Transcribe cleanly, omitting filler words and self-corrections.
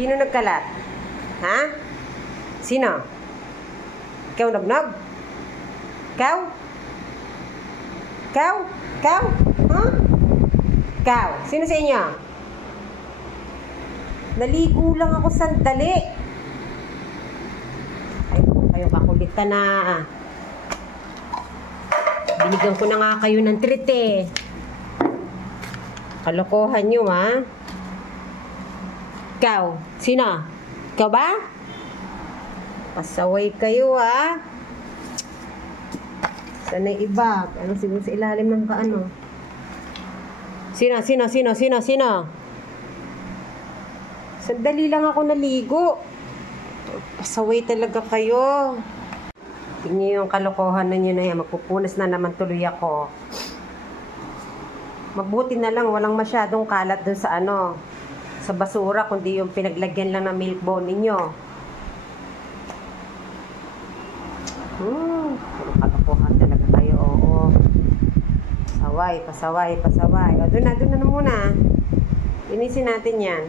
Sino nagkalat? Ha? Sino? Ikaw nagnog? Ikaw? Ikaw? Ikaw? Ha? Ikaw? Sino sa inyo? Naligo lang ako sandali. Ay, kayo kakulitan na. Binigyan ko na nga kayo ng treat eh. Kalokohan nyo ha. Ikaw? Sino? Ikaw ba? Pasaway kayo ha. Sana iba. Ano siguro sa ilalim ng kaano? Sino? Sandali lang ako naligo. Pasaway talaga kayo. Tingnan yung kalokohan na nyo na yan. Magpupunas na naman tuloy ako. Mabuti na lang walang masyadong kalat dun sa ano, sa basura, kundi yung pinaglagyan lang ng milk bone ninyo. Kalokohan talaga kayo, oo. Pasaway. O, doon na muna. Linisin natin yan.